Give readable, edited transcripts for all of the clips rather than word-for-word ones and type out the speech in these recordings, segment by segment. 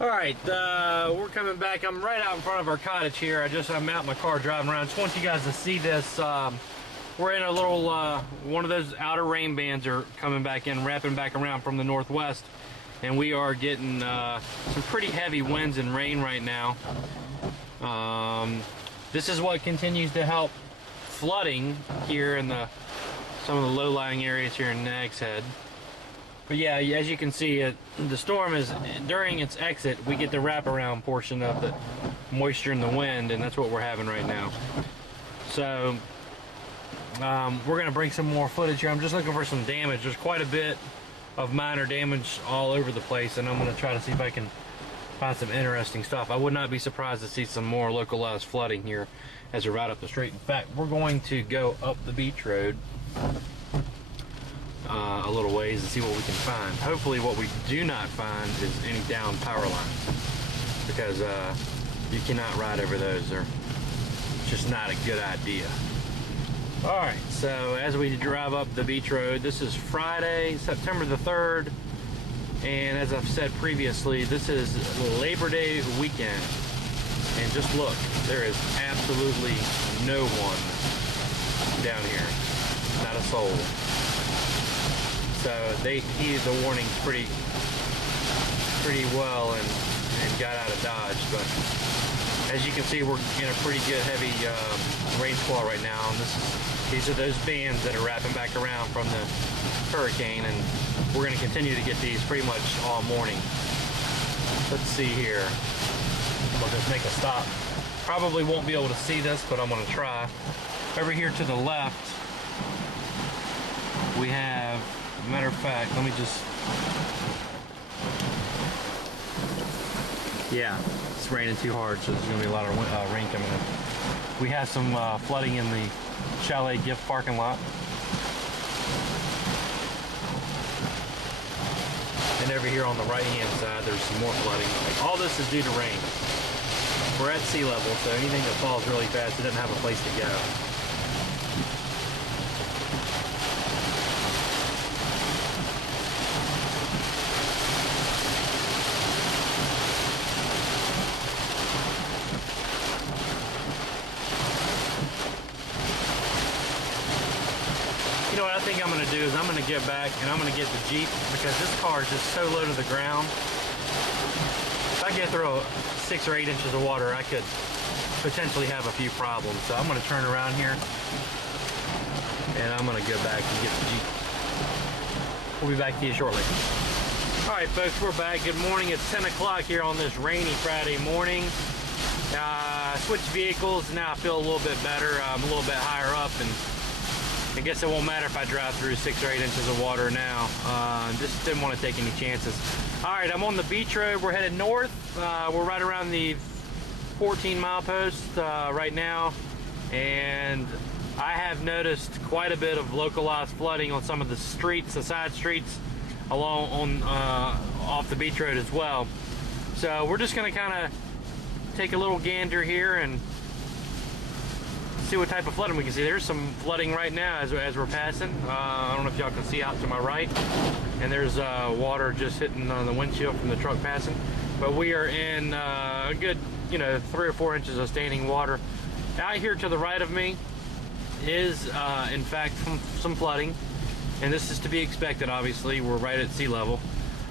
Alright, we're coming back. I'm right out in front of our cottage here. I'm out in my car driving around. Just want you guys to see this. We're in a little, one of those outer rain bands are coming back in, wrapping back around from the northwest. And we are getting some pretty heavy winds and rain right now. This is what continues to help flooding here in some of the low-lying areas here in Nag's Head. But yeah, as you can see, the storm is, during its exit, we get the wraparound portion of the moisture and the wind, and that's what we're having right now. So, we're going to bring some more footage here. I'm just looking for some damage. There's quite a bit of minor damage all over the place, and I'm going to try to see if I can find some interesting stuff. I would not be surprised to see some more localized flooding here as we ride up the street. In fact, we're going to go up the beach road a little ways and see what we can find. Hopefully what we do not find is any down power lines, because you cannot ride over those. They're just not a good idea. Alright, so as we drive up the beach road, this is Friday, September the 3rd, and as I've said previously, this is Labor Day weekend. And just look, there is absolutely no one down here. Not a soul. So they heeded the warnings pretty well and got out of Dodge. But as you can see, we're in a pretty good heavy rain squall right now. And these are those bands that are wrapping back around from the hurricane, and we're going to continue to get these pretty much all morning. Let's see here. We'll just make a stop. Probably won't be able to see this, but I'm going to try. Over here to the left, we have, matter of fact, let me just, yeah, it's raining too hard, so there's going to be a lot of rain coming in. We have some flooding in the Chalet gift parking lot. And over here on the right-hand side, there's some more flooding. All this is due to rain. We're at sea level, so anything that falls really fast, it doesn't have a place to go. You know what I think I'm going to do is I'm going to get back and I'm going to get the Jeep, because this car is just so low to the ground. If I get through 6 or 8 inches of water, I could potentially have a few problems. So I'm going to turn around here and I'm going to go back and get the Jeep. We'll be back to you shortly. Alright folks, we're back. Good morning. It's 10 o'clock here on this rainy Friday morning. Switched vehicles. Now I feel a little bit better. I'm a little bit higher up, and I guess it won't matter if I drive through 6 or 8 inches of water now. Just didn't want to take any chances. Alright, I'm on the beach road. We're headed north. We're right around the 14 mile post right now. And I have noticed quite a bit of localized flooding on some of the streets, the side streets, along on off the beach road as well. So we're just going to kind of take a little gander here and see what type of flooding we can see. There's some flooding right now as we're passing. I don't know if y'all can see out to my right, and there's water just hitting on the windshield from the truck passing. But we are in a good, 3 or 4 inches of standing water. Out here to the right of me is in fact some flooding, and this is to be expected. Obviously, we're right at sea level.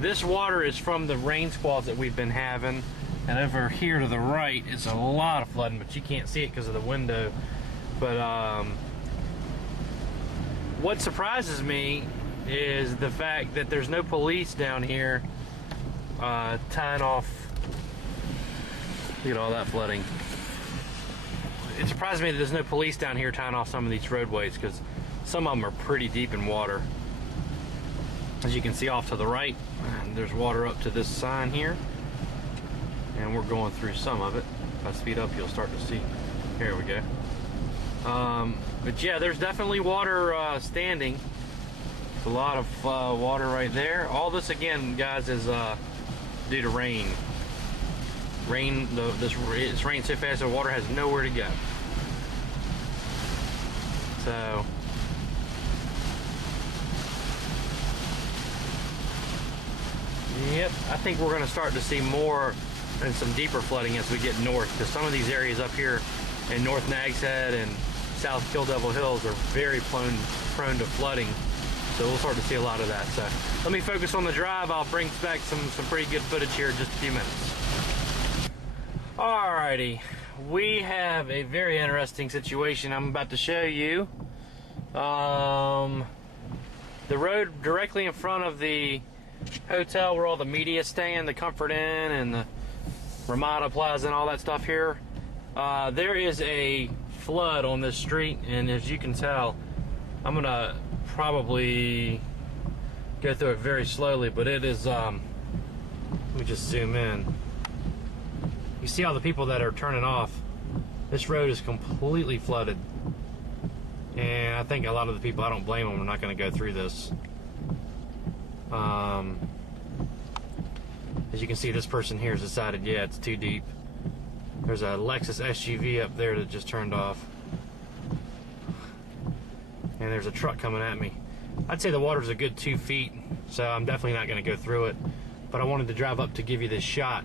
This water is from the rain squalls that we've been having, and over here to the right is a lot of flooding, but you can't see it because of the window. But what surprises me is the fact that there's no police down here tying off. Look at all that flooding. It surprises me that there's no police down here tying off some of these roadways, because some of them are pretty deep in water. As you can see off to the right, there's water up to this sign here, and we're going through some of it. If I speed up, you'll start to see. Here we go. But yeah, there's definitely water standing. There's a lot of water right there. All this again, guys, is due to rain. It's rained so fast the water has nowhere to go. So Yep, I think we're going to start to see more and some deeper flooding as we get north, because some of these areas up here in North Nags Head and South Kill Devil Hills are very prone to flooding. So we'll start to see a lot of that. So let me focus on the drive. I'll bring back some pretty good footage here in just a few minutes. Alrighty, we have a very interesting situation I'm about to show you. The road directly in front of the hotel where all the media stand, the Comfort Inn and the Ramada Plaza and all that stuff here, there is a flood on this street, and as you can tell, I'm gonna probably go through it very slowly, but it is let me just zoom in. You see all the people that are turning off. This road is completely flooded, and I think a lot of the people, I don't blame them, are not going to go through this. As you can see, this person here has decided, yeah, it's too deep. There's a Lexus SUV up there that just turned off, and there's a truck coming at me. I'd say the water's a good 2 feet, so I'm definitely not going to go through it, but I wanted to drive up to give you this shot,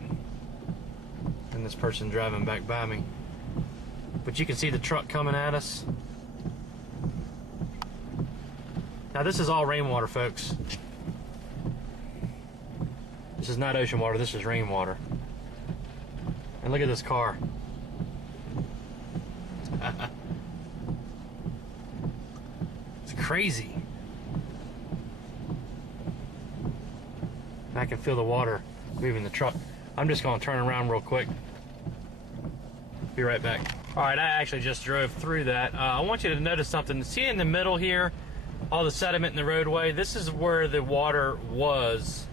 and this person driving back by me. But you can see the truck coming at us. Now this is all rainwater, folks. This is not ocean water, this is rainwater. And look at this car. It's crazy. And I can feel the water moving the truck. I'm just going to turn around real quick. Be right back. All right, I actually just drove through that. I want you to notice something. See in the middle here, all the sediment in the roadway? This is where the water was,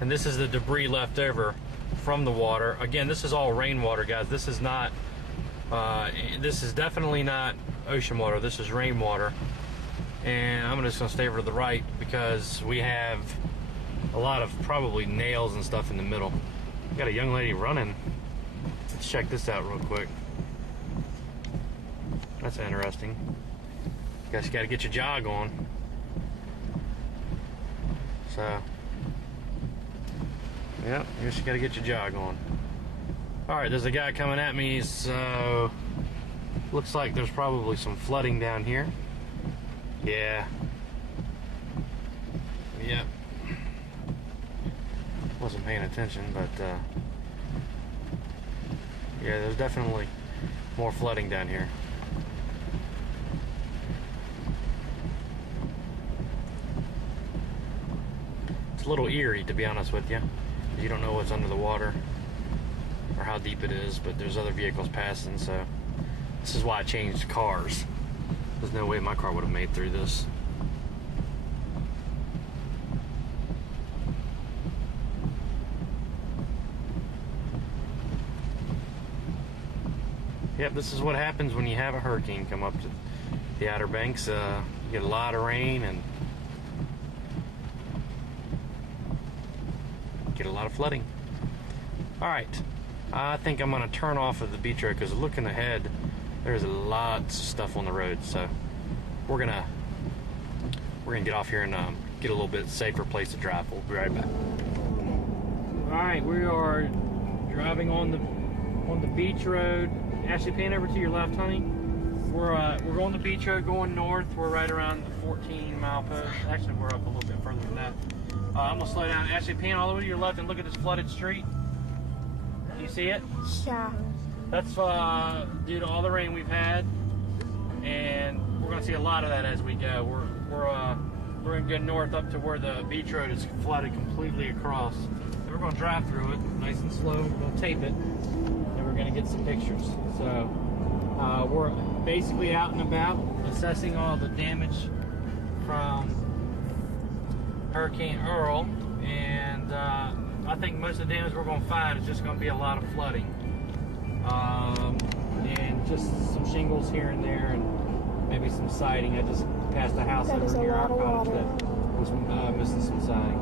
and this is the debris left over from the water. Again, this is all rainwater, guys. This is not, this is definitely not ocean water. This is rainwater. And I'm just gonna stay over to the right because we have a lot of probably nails and stuff in the middle. We got a young lady running. Let's check this out real quick. That's interesting. Guess you gotta get your jog on. So, yeah, I guess you gotta get your jog on. Alright, there's a guy coming at me, so looks like there's probably some flooding down here. Yeah. Yep. Wasn't paying attention, but yeah, there's definitely more flooding down here. It's a little eerie, to be honest with you. You don't know what's under the water or how deep it is, but there's other vehicles passing, so this is why I changed cars. There's no way my car would have made through this. Yep, this is what happens when you have a hurricane come up to the Outer Banks. You get a lot of rain and get a lot of flooding. Alright, I think I'm going to turn off of the beach road because looking ahead, there's lots of stuff on the road. So we're gonna get off here and get a little bit safer place to drive. We'll be right back. Alright, we are driving on the beach road. Ashley, pan over to your left, honey. We're on the beach road going north. We're right around the 14-mile post. Actually, we're up a little bit further than that. I'm gonna slow down. Ashley, pan all the way to your left and look at this flooded street. Do you see it? Yeah. That's due to all the rain we've had, and we're gonna see a lot of that as we go. We're gonna go north up to where the beach road is flooded completely across. And we're gonna drive through it nice and slow. We're gonna tape it, and we're gonna get some pictures. So we're basically out and about assessing all the damage from Hurricane Earl, and I think most of the damage we're gonna find is just gonna be a lot of flooding. And just some shingles here and there, and maybe some siding. I just passed a house over near our cottage that was missing some siding.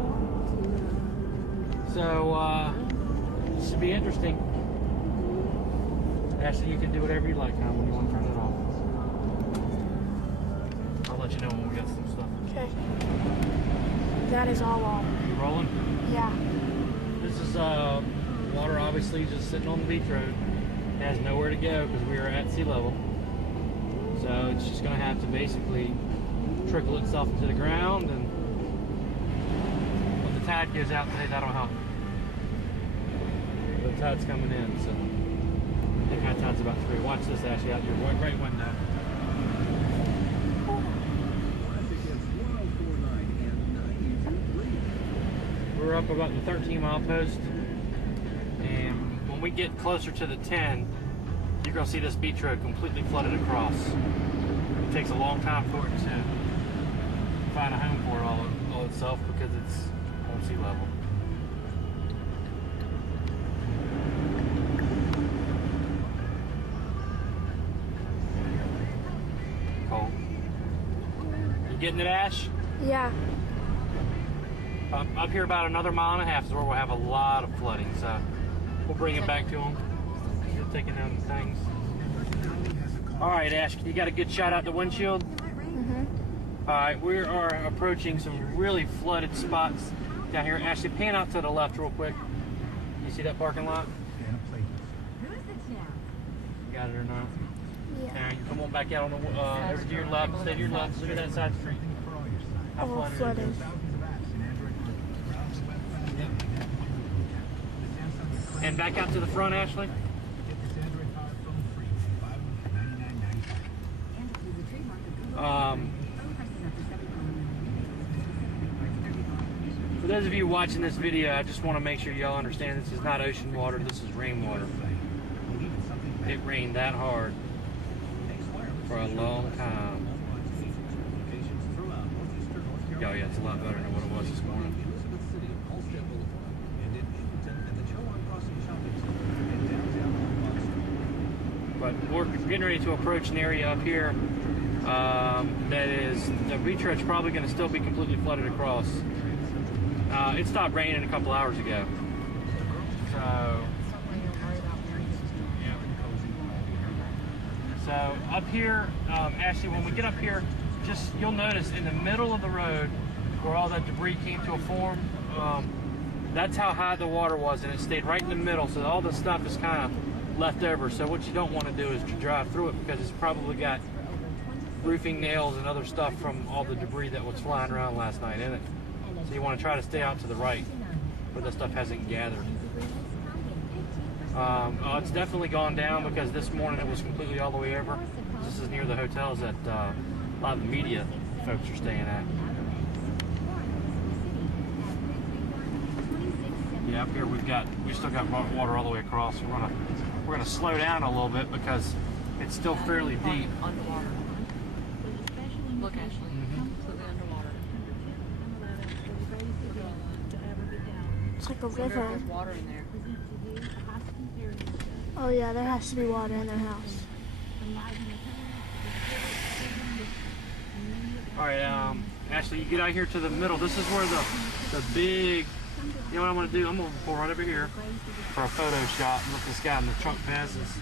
So this should be interesting. Ashley, you can do whatever you like now when you want to turn it off. I'll let you know when we get some stuff. Okay. That is all off. You rolling? Yeah. This is water obviously just sitting on the beach road. It has nowhere to go because we are at sea level. So it's just going to have to basically trickle itself into the ground, and when the tide goes out today, that'll help. The tide's coming in, so I think high tide's about 3. Watch this, Ashley, out your right window. We're up about the 13-mile post, and when we get closer to the 10, you're going to see this beach road completely flooded across. It takes a long time for it to find a home for it all itself because it's on sea level. Cold. You getting it, Ash? Yeah. Up here about another mile and a half is where we'll have a lot of flooding, so we'll bring it back to them. You're taking down the things. All right, Ash, you got a good shot out the windshield? Mm-hmm. All right, we are approaching some really flooded spots down here. Ashley, pan out to the left real quick. You see that parking lot? You got it or not? Yeah. All right, you come on back out on the over to your left. Stay to your left. Look at that side street. How Oh, flooded it is. And back out to the front, Ashley. For those of you watching this video, I just want to make sure y'all understand this is not ocean water, this is rainwater. It rained that hard for a long time. Oh yeah, it's a lot better than what it was this morning. But we're getting ready to approach an area up here that is, the beach road's probably going to still be completely flooded across. It stopped raining a couple hours ago. So, yeah. So up here, Ashley, when we get up here, just you'll notice in the middle of the road where all that debris came to a form, that's how high the water was, and it stayed right in the middle, so all the stuff is kind of left over. So what you don't want to do is to drive through it because it's probably got roofing nails and other stuff from all the debris that was flying around last night in it. So you want to try to stay out to the right where the stuff hasn't gathered. It's definitely gone down because this morning it was completely all the way over. This is near the hotels that a lot of the media folks are staying at. Yeah, up here we still got water all the way across. We're gonna slow down a little bit because it's still fairly deep. Underwater. Look, Ashley. Completely underwater. It's like a I wonder if river. there's water in there. Oh yeah, there has to be water in their house. All right, Ashley, you get out here to the middle. This is where the big. You know what I'm gonna do? I'm gonna pull right over here for a photo shot and look this guy in the trunk passes.